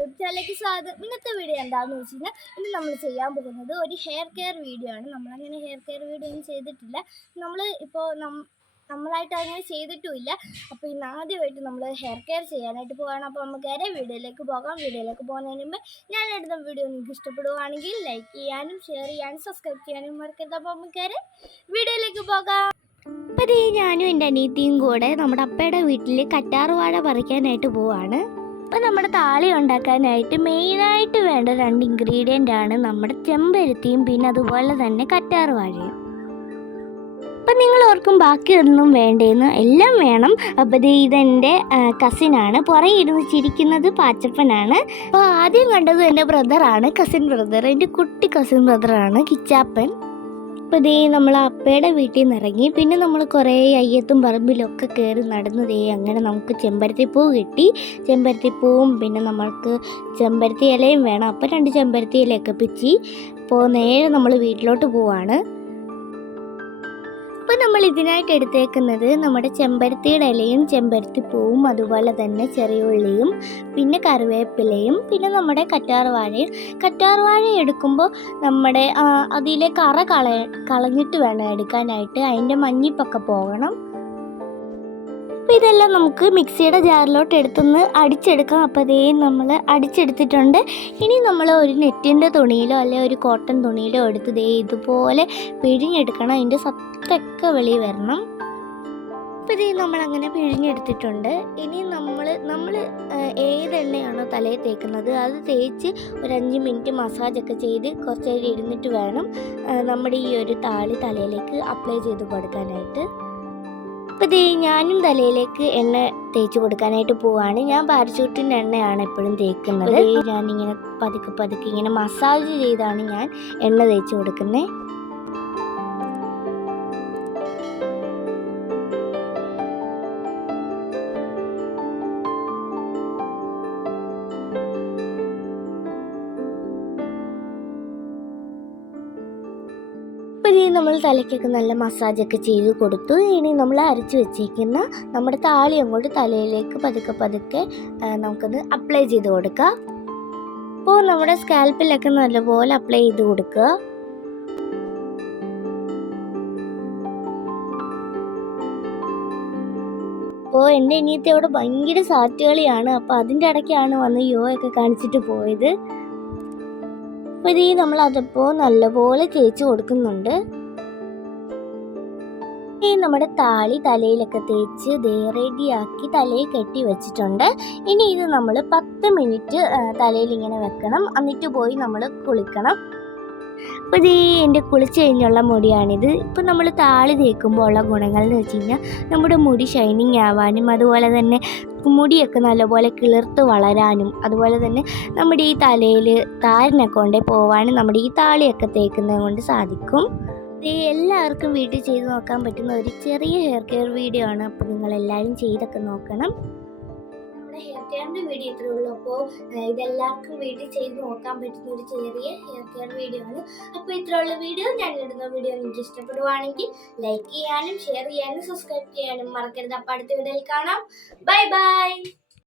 YouTube ചാനലിലേക്ക് സ്വാഗതം. ഇന്നത്തെ വീഡിയോ എന്താണെന്ന് വെച്ച് കഴിഞ്ഞാൽ ഇന്ന് നമ്മൾ ചെയ്യാൻ പോകുന്നത് ഒരു ഹെയർ കെയർ വീഡിയോ ആണ്. നമ്മളങ്ങനെ ഹെയർ കെയർ വീഡിയോ ഒന്നും ചെയ്തിട്ടില്ല. നമ്മൾ ഇപ്പോൾ നമ്മളായിട്ട് അങ്ങനെ ചെയ്തിട്ടുമില്ല. അപ്പോൾ ഇന്ന് ആദ്യമായിട്ട് നമ്മൾ ഹെയർ കെയർ ചെയ്യാനായിട്ട് പോവാണ്. അപ്പോൾ നമുക്ക് നേരെ വീഡിയോയിലേക്ക് പോകാം. വീഡിയോയിലേക്ക് പോകുന്നതിന് മുമ്പ് ഞാൻ എടുത്ത വീഡിയോ നിങ്ങൾക്ക് ഇഷ്ടപ്പെടുവാണെങ്കിൽ ലൈക്ക് ചെയ്യാനും ഷെയർ ചെയ്യാനും സബ്സ്ക്രൈബ് ചെയ്യാനും മറക്കരുത്. അപ്പോൾ നമുക്ക് നേരെ വീഡിയോയിലേക്ക് പോകാം. അപ്പോൾ ഞാനും എന്റെ അനിയത്തിയും കൂടെ നമ്മുടെ അപ്പയുടെ വീട്ടിൽ കറ്റാറുവാഴ പറിക്കാനായിട്ട് പോവാണ്. അപ്പോൾ നമ്മുടെ താളി ഉണ്ടാക്കാനായിട്ട് മെയിനായിട്ട് വേണ്ട രണ്ട് ഇൻഗ്രീഡിയന്റ് ആണ് നമ്മുടെ ചെമ്പരത്തിയും പിന്നെ അതുപോലെ തന്നെ കറ്റാറുവാഴയും അപ്പം നിങ്ങൾ ഓർക്കും ബാക്കിയൊന്നും വേണ്ടേന്ന് എല്ലാം വേണം. അപ്പോൾ ദേ ഇതെന്റെ കസിനാണ് പുറകെ ഇരുന്ന് ചിരിക്കുന്നത് പാച്ചപ്പനാണ്. അപ്പോൾ ആദ്യം കണ്ടത് എന്റെ ബ്രദറാണ് കസിൻ ബ്രദർ എന്റെ കുട്ടി കസിൻ ബ്രദറാണ് കിച്ചാപ്പൻ. അപ്പോൾ ദേ നമ്മൾ അപ്പയുടെ വീട്ടിൽ നിന്ന് ഇറങ്ങി പിന്നെ നമ്മൾ കുറേ അയ്യത്തും പറമ്പിലൊക്കെ കയറി നടന്നു ദേ അങ്ങനെ നമുക്ക് ചെമ്പരത്തിപ്പൂ കിട്ടി. ചെമ്പരത്തിപ്പൂവും പിന്നെ നമ്മൾക്ക് ചെമ്പരത്തി ഇലയും വേണം. അപ്പം രണ്ട് ചെമ്പരത്തി ഇലയൊക്കെ പിച്ചി. അപ്പോൾ നേരെ നമ്മൾ വീട്ടിലോട്ട് പോവാണ്. അപ്പോൾ നമ്മൾ ഇതിനായിട്ട് എടുത്തേക്കുന്നത് നമ്മുടെ ചെമ്പരത്തിയുടെ ഇലയും ചെമ്പരത്തിപ്പൂവും അതുപോലെ തന്നെ ചെറിയ ഉള്ളിയും പിന്നെ കറിവേപ്പിലയും പിന്നെ നമ്മുടെ കറ്റാർവാഴയും. കറ്റാർവാഴ എടുക്കുമ്പോൾ നമ്മുടെ അതിലെ കറ കള കളഞ്ഞിട്ട് വേണം എടുക്കാനായിട്ട്. അതിന്റെ മഞ്ഞിപ്പൊക്കെ പോകണം. അപ്പോൾ ഇതെല്ലാം നമുക്ക് മിക്സിയുടെ ജാറിലോട്ട് എടുത്തൊന്ന് അടിച്ചെടുക്കാം. അപ്പോൾ അതേ നമ്മൾ അടിച്ചെടുത്തിട്ടുണ്ട്. ഇനി നമ്മൾ ഒരു നെറ്റിന്റെ തുണിയിലോ അല്ലെങ്കിൽ ഒരു കോട്ടൺ തുണിയിലോ എടുത്ത് ദേ ഇതുപോലെ പിഴിഞ്ഞെടുക്കണം. അതിന്റെ സത്തൊക്കെ വെളി വരണം. അപ്പോൾ ഇതേ നമ്മളങ്ങനെ പിഴിഞ്ഞെടുത്തിട്ടുണ്ട്. ഇനി നമ്മൾ നമ്മൾ ഏതെണ്ണയാണോ തലയിൽ തേക്കുന്നത് അത് തേച്ച് ഒരു അഞ്ച് മിനിറ്റ് മസാജൊക്കെ ചെയ്ത് കുറച്ച് നേരം ഇരുന്നിട്ട് വേണം നമ്മുടെ ഈ ഒരു താളി തലയിലേക്ക് അപ്ലൈ ചെയ്ത് കൊടുക്കാനായിട്ട്. അപ്പോൾ ഇത് ഞാനും തലയിലേക്ക് എണ്ണ തേച്ച് കൊടുക്കാനായിട്ട് പോവാണ്. ഞാൻ പാരച്ചൂട്ടിന്റെ എണ്ണയാണ് എപ്പോഴും തേക്കുന്നത്. ഞാൻ ഞാനിങ്ങനെ പതുക്കെ പതുക്കെ ഇങ്ങനെ മസാജ് ചെയ്താണ് ഞാൻ എണ്ണ തേച്ച് കൊടുക്കുന്നത് അപ്പോൾ ഇനി നമ്മൾ തലയ്ക്കൊക്കെ നല്ല മസാജൊക്കെ ചെയ്ത് കൊടുത്തു. ഇനി നമ്മൾ അരച്ച് വെച്ചിരിക്കുന്ന നമ്മുടെ താളി അങ്ങോട്ട് തലയിലേക്ക് പതുക്കെ പതുക്കെ നമുക്കത് അപ്ലൈ ചെയ്ത് കൊടുക്കാം അപ്പോൾ നമ്മുടെ സ്കാൽപ്പിലൊക്കെ നല്ലപോലെ അപ്ലൈ ചെയ്ത് കൊടുക്കുക. അപ്പോൾ എന്റെ അനിയത്തിയോട് ഭയങ്കര സാറ്റുകളിയാണ് അപ്പോൾ അതിന്റെ ഇടയ്ക്കാണ് വന്ന് യോ ഒക്കെ കാണിച്ചിട്ട് പോയത്. അപ്പോൾ നമ്മൾ അതിപ്പോ നല്ലപോലെ തേച്ച് കൊടുക്കുന്നുണ്ട്. ഈ നമ്മുടെ താളി തലയിലൊക്കെ തേച്ച് ദേ റെഡിയാക്കി തലയിൽ കെട്ടി വെച്ചിട്ടുണ്ട്. ഇനി ഇത് നമ്മൾ പത്ത് മിനിറ്റ് തലയിൽ ഇങ്ങനെ വെക്കണം. എന്നിട്ട് പോയി നമ്മൾ കുളിക്കണം. അപ്പോൾ ഇത് എന്റെ കുളിച്ച് കഴിഞ്ഞുള്ള മുടിയാണിത്. ഇപ്പം നമ്മൾ താളി തേക്കുമ്പോൾ ഉള്ള ഗുണങ്ങൾ എന്ന് വെച്ച് കഴിഞ്ഞാൽ നമ്മുടെ മുടി ഷൈനിങ് ആവാനും അതുപോലെ തന്നെ മുടിയൊക്കെ നല്ലപോലെ കിളിർത്ത് വളരാനും അതുപോലെ തന്നെ നമ്മുടെ ഈ തലയിൽ താരനൊക്കെ കൊണ്ടേ പോവാനും നമ്മുടെ ഈ താളിയൊക്കെ തേക്കുന്നത് കൊണ്ട് സാധിക്കും. എല്ലാവർക്കും വീട്ടിൽ ചെയ്ത് നോക്കാൻ പറ്റുന്ന ഒരു ചെറിയ ഹെയർ കെയർ വീഡിയോ ആണ്. അപ്പോൾ നിങ്ങളെല്ലാവരും ചെയ്തൊക്കെ നോക്കണം. നമ്മുടെ ഹെയർ കെയറിന്റെ വീഡിയോ ഇത്രേ ഉള്ളൂ. അപ്പോൾ ഇതെല്ലാവർക്കും വീട്ടിൽ ചെയ്ത് നോക്കാൻ പറ്റുന്ന ഒരു ചെറിയ ഹെയർ കെയർ വീഡിയോ ആണ്. അപ്പോൾ ഇത്രയുള്ള വീഡിയോ ഞാൻ ഇടുന്ന വീഡിയോ നിങ്ങൾക്ക് ഇഷ്ടപ്പെടുവാണെങ്കിൽ ലൈക്ക് ചെയ്യാനും ഷെയർ ചെയ്യാനും സബ്സ്ക്രൈബ് ചെയ്യാനും മറക്കരുത്. അപ്പോൾ അടുത്ത വീഡിയോയിൽ കാണാം. Bye bye